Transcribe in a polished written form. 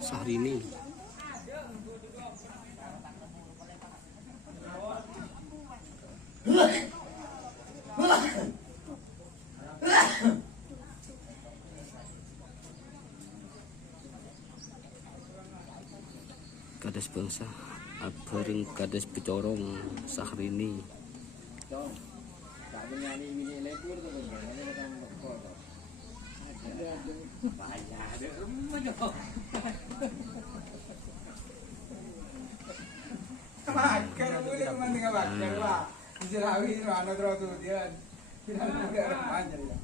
Syahrini. Kades bangsa bareng kades Picorong Syahrini. Makan boleh teman dengan makan wah. Jelawi mana terus dia. Tidak ada remaja ya.